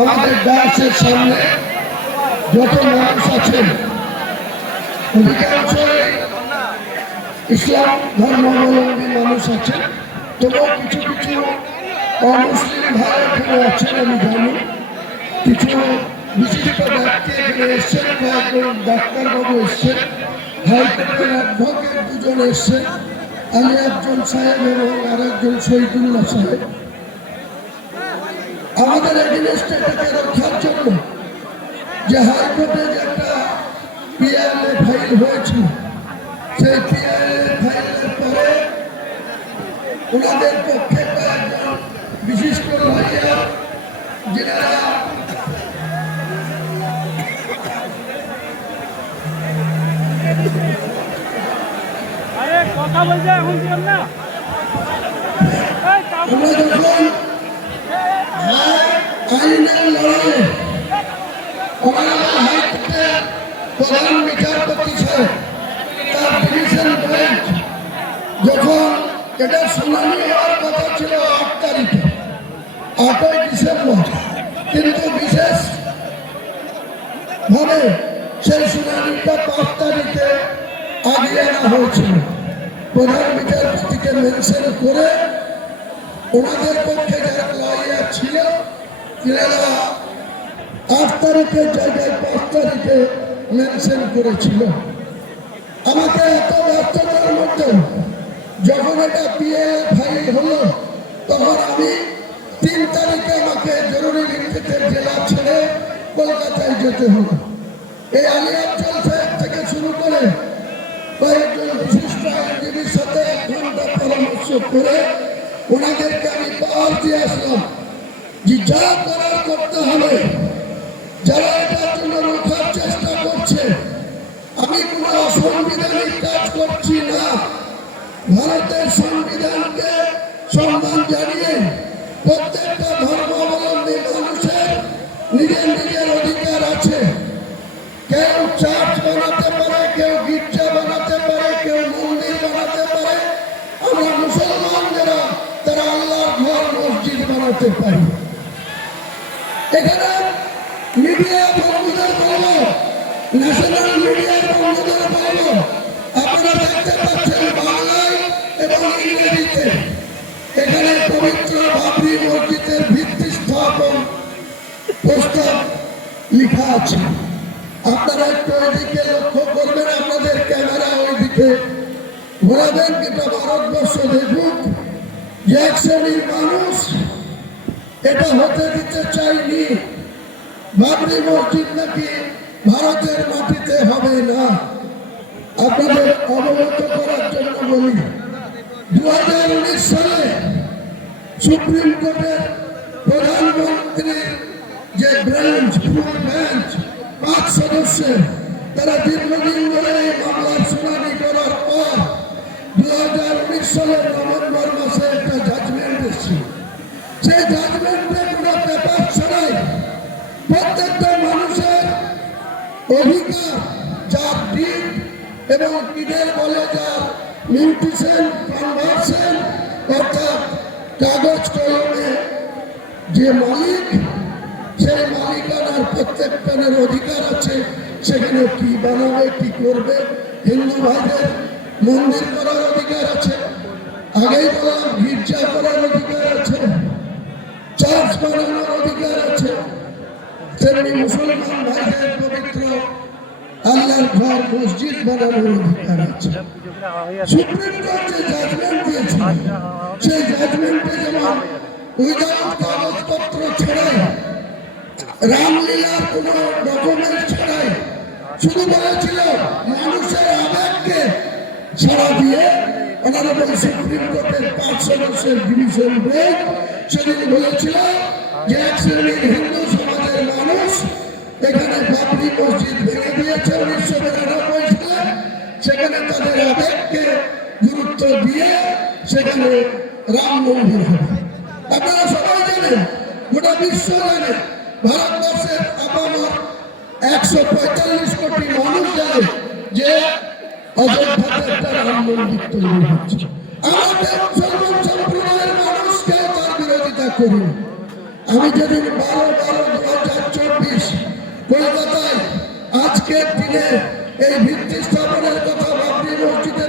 আমাদের ডায়াসের সামনে যত মানুষ আছেন ইসলাম, ধর্মাবলম্বী মানুষ আছেন, তবুও কিছু কিছু অমুসলিম ভাই এখানে কিছু বিশিষ্ট ব্যক্তি এখানে এসছেন, কয়েকজন এসছেন, হাইকোর্টের দুজন এসছেন। আমি একজন সাহেব এবং আরেকজন শহীদুল্লাহ সাহেব। আমাদের এগেনস্টটাকে রক্ষার জন্য যে হাইকোর্টে যে একটা পিআইএলএ ফাইল হয়েছিল সেই পিআইএলএ ফাইলের পরে ওনাদের পক্ষে কয়েকজন বিশিষ্ট লয়ার যারা আরে কথা বলছে এখন না। আইনের লড়াইয়ে কলকাতা হাইকোর্টের প্রধান বিচারপতি সাহেব তার ডিভিশন বেঞ্চ যখন এটা শুনানি হওয়ার কথা ছিল আট তারিখে আটই ডিসেম্বর কিন্তু বিশেষ ভাবে সেই শুনানিটা পাঁচ তারিখে আগিয়ে প্রধান বিচারপতিকে মেনশন করে ওনাদের পক্ষে যারা লয়ার ছিল আট তারিখের জায়গায় পাঁচ তারিখে মেনশন করেছিল। আমাকে এত ব্যস্ততার মধ্যে যখন এটা বিয়ে ফাইল হলো, তখন আমি তিন তারিখে আমাকে জরুরি ভিত্তিতে জেলা ছেড়ে কলকাতায় যেতে হলো। এই আলিয়াচল সাহেব থেকে শুরু করে কয়েকজন বিশিষ্ট আইনজীবীর সাথে এক ঘণ্টা পরামর্শ করে ওনাদেরকে আমি পাওয়ার দিয়ে আসলাম। যে যা করার করতে হবে, যারা এটার জন্য রোখার চেষ্টা করছে, আমি কোনো অসাংবিধানিক কাজ করছি না। ভারতের সংবিধানকে সম্মান জানিয়ে প্রত্যেকটা ধর্মাবলম্বী মানুষের নিজের নিজের অধিকার আছে। কেউ চার্চ বানাতে পারে, কেউ গির্জা বানাতে পারে, কেউ মন্দির বানাতে পারে। আমরা মুসলমান যারা, তারা আল্লাহর ঘর মসজিদ বানাতে পারি। এখানে মিডিয়া বন্ধুদের বলব ন্যাশনাল মিডিয়ার বন্ধুদের বলব আপনারা দেখতে পাচ্ছেন বাংলায় এবং ইংরেজিতে। এখানে পবিত্র বাবরি মসজিদের ভিত্তি স্থাপন, প্রস্তাব লেখা আছে। আপনারা একটু ওইদিকে লক্ষ্য করবেন, আপনাদের ক্যামেরা ওইদিকে ঘোরাবেন, এটা ভারতবর্ষ দেখুক। যে এক শ্রেণির মানুষ এটা হতে দিতে চাইনি। বাবরি মসজিদ নাকি ভারতের মাটিতে হবে না? আপনাদের অবগত করার জন্য বলি দু হাজার উনিশ সালে সুপ্রিম কোর্টের প্রধানমন্ত্রীর যে ব্রাঞ্চ, ফুল বেঞ্চ পাঁচ সদস্যের, তারা দীর্ঘদিন ধরে এই মামলার শুনানি করার পর দু হাজার উনিশ সালের নভেম্বর মাসে একটা জাজমেন্ট এসেছে সেই জাজমেন্টে কোনো পেপার ছাড়াই প্রত্যেকটা মানুষের অধিকার যার ডিড এবং ডিডের বলে যার মিউটিশন কনভার্সন অর্থাৎ কাগজ কলমে যে মালিক, সেই মালিকানার প্রত্যেকটার অধিকার আছে। সেখানে কি বানাবে, কি করবে? হিন্দু ভাইদের মন্দির করার অধিকার আছে। আগেই বললাম, গির্জা করার অধিকার আছে। চার্চ বানানোর অধিকার আছে। তেমনি মুসলমান ভাইদের পবিত্র আল্লাহর ঘর, মসজিদ বানানোর অধিকার আছে। সুপ্রিম কোর্ট যে জাজমেন্ট দিয়েছে সেই জাজমেন্টে যেমন উইদাউট কাগজপত্র ছাড়াই, রামলীলার কোনো ডকুমেন্ট ছাড়াই শুধু বলেছিল, মানুষের আবেগকে সারা দিয়ে অনারেবল সুপ্রিম কোর্টের পাঁচ সদস্যের ডিভিশন বেঞ্চ সেদিন বলেছিল যে এক শ্রেণির হিন্দু সমাজের মানুষ এখানে মসজিদ ভেঙে দিয়েছে উনিশশো বিরানব্বই সালে। সেখানে তাদের আবেগকে গুরুত্ব দিয়ে সেখানে রাম মন্দির হবে। আপনারা সবাই জানেন, গোটা বিশ্ব জানে, ভারতবর্ষের একশো পঁয়তাল্লিশ কোটি মানুষ জানে যে অযোধ্যাতে একটা রাম মন্দির তৈরি হচ্ছে। আমাদের মুসলমান সম্প্রদায়ের তার বিরোধিতা করুন। আমি যেদিন বারো বারো দু হাজার চব্বিশ কলকাতায় আজকের দিনে এই ভিত্তি স্থাপনের কথা বাবরি মসজিদের